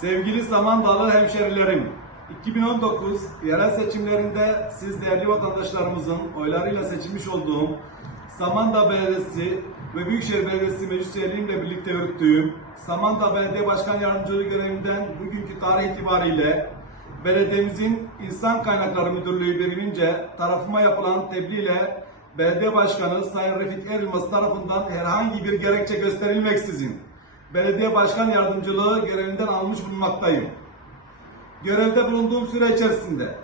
Sevgili Samandalı hemşerilerim, 2019 yerel seçimlerinde siz değerli vatandaşlarımızın oylarıyla seçilmiş olduğum Samandağ Belediyesi ve Büyükşehir Belediyesi Meclis üyeliğimle birlikte yürüttüğüm Samandağ Belediye Başkan Yardımcılığı görevimden bugünkü tarih itibariyle belediyemizin İnsan Kaynakları Müdürlüğü birimince tarafıma yapılan tebliğ ile Belediye Başkanı Sayın Refik Erilmaz tarafından herhangi bir gerekçe gösterilmeksizin belediye başkan yardımcılığı görevinden almış bulunmaktayım. Görevde bulunduğum süre içerisinde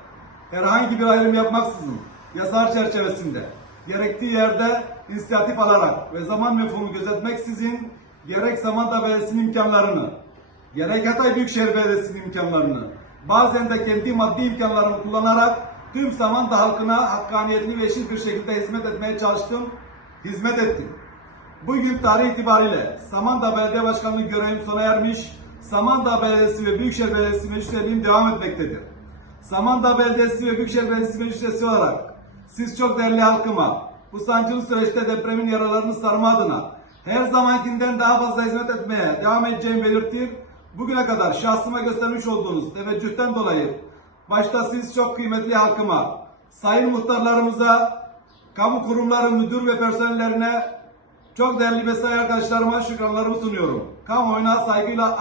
herhangi bir ayrım yapmaksızın yasal çerçevesinde gerektiği yerde inisiyatif alarak ve zaman mefhumu gözetmeksizin gerek Samandağ Belediyesi'nin imkanlarını, gerek Hatay Büyükşehir Belediyesi'nin imkanlarını, bazen de kendi maddi imkanlarımı kullanarak tüm Samandağ halkına hakkaniyetli ve eşit bir şekilde hizmet etmeye çalıştım, hizmet ettim. Bugün tarih itibariyle Samandağ Belediye Başkanlığı görevim sona ermiş, Samandağ Belediyesi ve Büyükşehir Belediyesi Meclis üyeliğim devam etmektedir. Samandağ Belediyesi ve Büyükşehir Belediyesi Meclis olarak siz çok değerli halkıma bu sancılı süreçte depremin yaralarını sarma adına her zamankinden daha fazla hizmet etmeye devam edeceğimi belirtir. Bugüne kadar şahsıma göstermiş olduğunuz teveccühten dolayı başta siz çok kıymetli halkıma, sayın muhtarlarımıza, kamu kurumları müdür ve personellerine çok değerli mesai arkadaşlarıma şükranlarımı sunuyorum. Kamuoyuna saygıyla